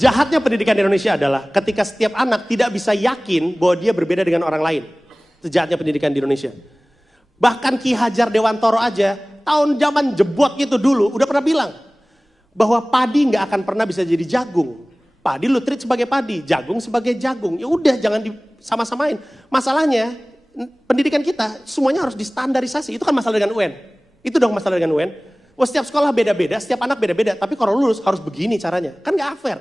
Jahatnya pendidikan di Indonesia adalah ketika setiap anak tidak bisa yakin bahwa dia berbeda dengan orang lain. Jahatnya pendidikan di Indonesia. Bahkan Ki Hajar Dewantoro aja, tahun zaman jebot gitu dulu, udah pernah bilang bahwa padi nggak akan pernah bisa jadi jagung. Padi lu treat sebagai padi, jagung sebagai jagung. Ya udah, jangan disama-samain. Masalahnya, pendidikan kita semuanya harus distandarisasi. Itu kan masalah dengan UN. Itu dong masalah dengan UN. Wah, setiap sekolah beda-beda, setiap anak beda-beda. Tapi kalau lulus harus begini caranya. Kan nggak fair.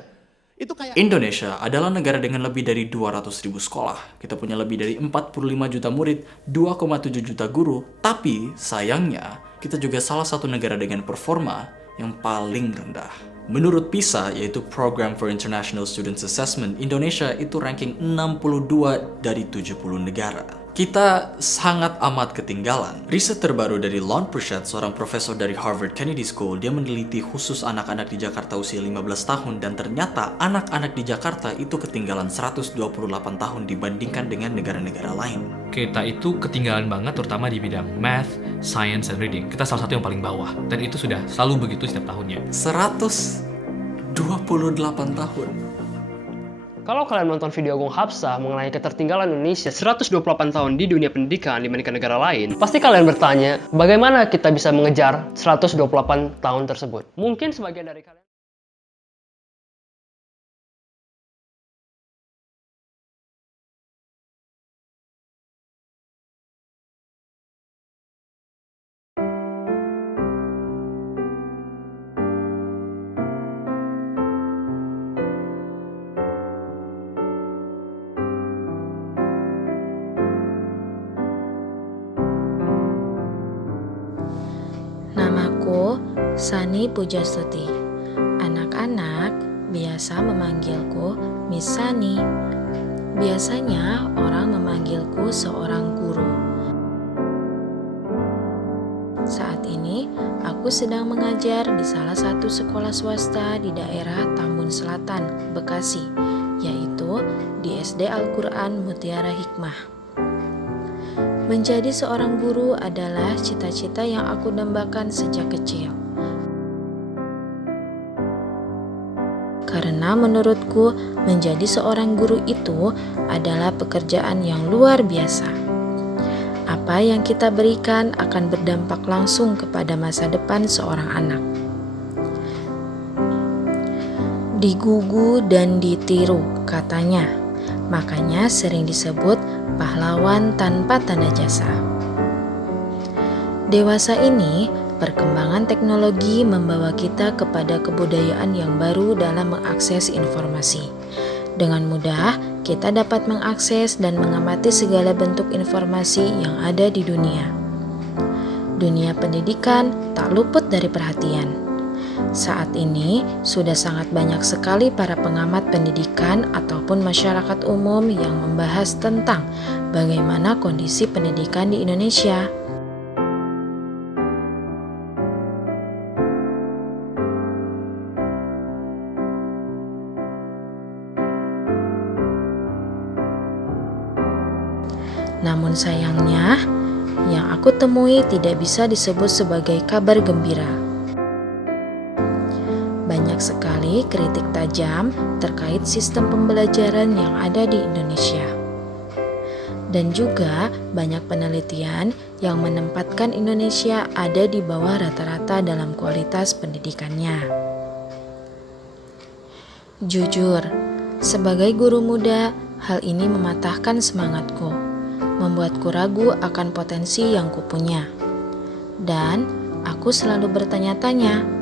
Itu kayak Indonesia adalah negara dengan lebih dari 200.000 sekolah. Kita punya lebih dari 45 juta murid, 2,7 juta guru. Tapi sayangnya, kita juga salah satu negara dengan performa yang paling rendah. Menurut PISA, yaitu Program for International Students Assessment, Indonesia itu ranking 62 dari 70 negara. Kita sangat amat ketinggalan. Riset terbaru dari Lon Prashad, seorang profesor dari Harvard Kennedy School, dia meneliti khusus anak-anak di Jakarta usia 15 tahun dan ternyata anak-anak di Jakarta itu ketinggalan 128 tahun dibandingkan dengan negara-negara lain. Kita itu ketinggalan banget terutama di bidang math, science, and reading. Kita salah satu yang paling bawah dan itu sudah selalu begitu setiap tahunnya. 128 tahun. Kalau kalian nonton video Agung Hapsah mengenai ketertinggalan Indonesia 128 tahun di dunia pendidikan dibandingkan negara lain, pasti kalian bertanya, bagaimana kita bisa mengejar 128 tahun tersebut? Mungkin sebagian dari kalian Namaku Sani Pujastuti. Anak-anak biasa memanggilku Miss Sani. Biasanya orang memanggilku seorang guru. Saat ini aku sedang mengajar di salah satu sekolah swasta di daerah Tambun Selatan, Bekasi, yaitu di SD Al-Quran Mutiara Hikmah. Menjadi seorang guru adalah cita-cita yang aku dambakan sejak kecil. Karena menurutku, menjadi seorang guru itu adalah pekerjaan yang luar biasa. Apa yang kita berikan akan berdampak langsung kepada masa depan seorang anak. Digugu dan ditiru, katanya. Makanya sering disebut pahlawan tanpa tanda jasa. Dewasa ini, perkembangan teknologi membawa kita kepada kebudayaan yang baru dalam mengakses informasi. Dengan mudah, kita dapat mengakses dan mengamati segala bentuk informasi yang ada di dunia. Dunia pendidikan tak luput dari perhatian. Saat ini sudah sangat banyak sekali para pengamat pendidikan ataupun masyarakat umum yang membahas tentang bagaimana kondisi pendidikan di Indonesia. Namun sayangnya, yang aku temui tidak bisa disebut sebagai kabar gembira. Banyak sekali kritik tajam terkait sistem pembelajaran yang ada di Indonesia. Dan juga banyak penelitian yang menempatkan Indonesia ada di bawah rata-rata dalam kualitas pendidikannya. Jujur, sebagai guru muda, hal ini mematahkan semangatku, membuatku ragu akan potensi yang kupunya. Dan aku selalu bertanya-tanya,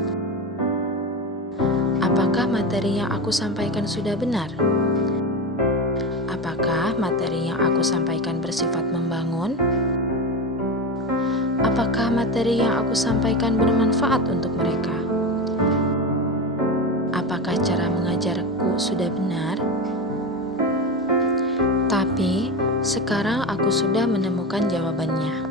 apakah materi yang aku sampaikan sudah benar? Apakah materi yang aku sampaikan bersifat membangun? Apakah materi yang aku sampaikan bermanfaat untuk mereka? Apakah cara mengajarku sudah benar? Tapi sekarang aku sudah menemukan jawabannya.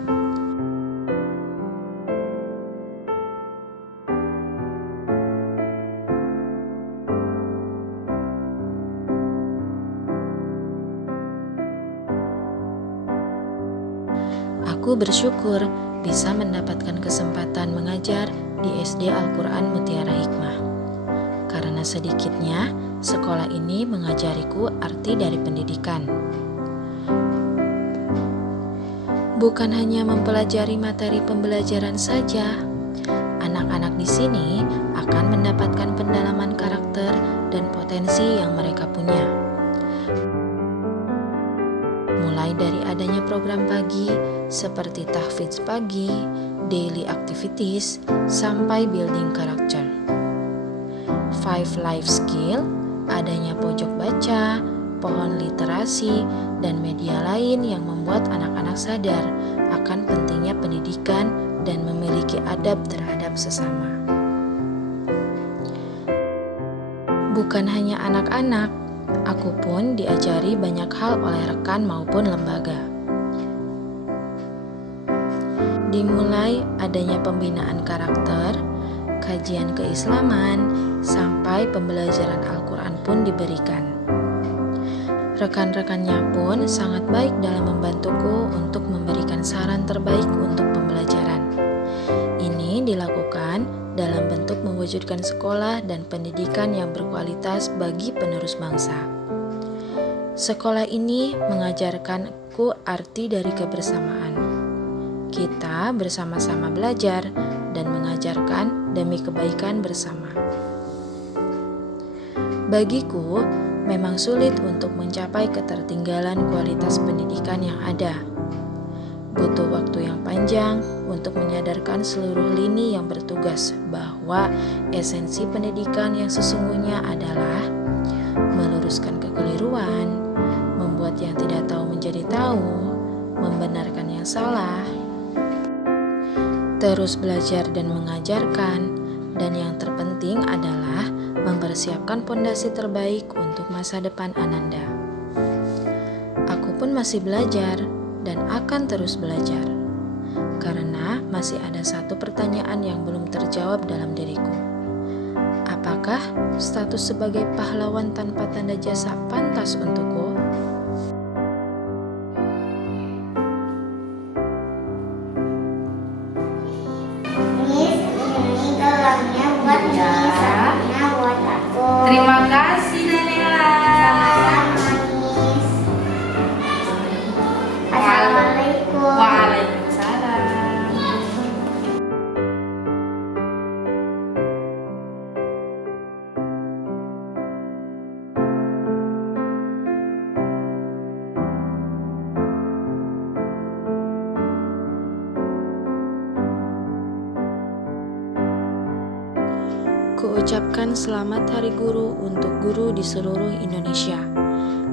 Aku bersyukur bisa mendapatkan kesempatan mengajar di SD Al-Quran Mutiara Hikmah. Karena sedikitnya sekolah ini mengajariku arti dari pendidikan. Bukan hanya mempelajari materi pembelajaran saja, anak-anak di sini akan mendapatkan pendalaman karakter dan potensi yang mereka punya. Mulai dari adanya program pagi seperti tahfidz pagi, daily activities, sampai building karakter. 5 life skill, adanya pojok baca, pohon literasi, dan media lain yang membuat anak-anak sadar akan pentingnya pendidikan dan memiliki adab terhadap sesama. Bukan hanya anak-anak, aku pun diajari banyak hal oleh rekan maupun lembaga. Dimulai adanya pembinaan karakter, kajian keislaman, sampai pembelajaran Al-Quran pun diberikan. Rekan-rekannya pun sangat baik dalam membantuku untuk memberikan saran terbaik untuk pembelajaran. Ini dilakukan dalam bentuk mewujudkan sekolah dan pendidikan yang berkualitas bagi penerus bangsa. Sekolah ini mengajarkanku arti dari kebersamaan. Kita bersama-sama belajar dan mengajarkan demi kebaikan bersama. Bagiku, memang sulit untuk mencapai ketertinggalan kualitas pendidikan yang ada. Butuh waktu yang panjang untuk menyadarkan seluruh lini yang bertugas bahwa esensi pendidikan yang sesungguhnya adalah meluruskan kekeliruan, membuat yang tidak tahu menjadi tahu, membenarkan yang salah, terus belajar dan mengajarkan, dan yang terpenting adalah mempersiapkan pondasi terbaik untuk masa depan Ananda. Aku pun masih belajar dan akan terus belajar, karena masih ada satu pertanyaan yang belum terjawab dalam diriku. Apakah status sebagai pahlawan tanpa tanda jasa pantas untukku? Ini gelamnya buat Miss, sapinya buat aku. Terima kasih Daniela. Sama-sama Miss. Assalamualaikum. Waalaikumsalam. Kuucapkan selamat Hari Guru untuk guru di seluruh Indonesia.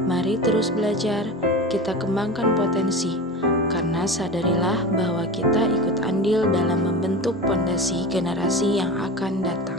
Mari terus belajar, kita kembangkan potensi, karena sadarilah bahwa kita ikut andil dalam membentuk pondasi generasi yang akan datang.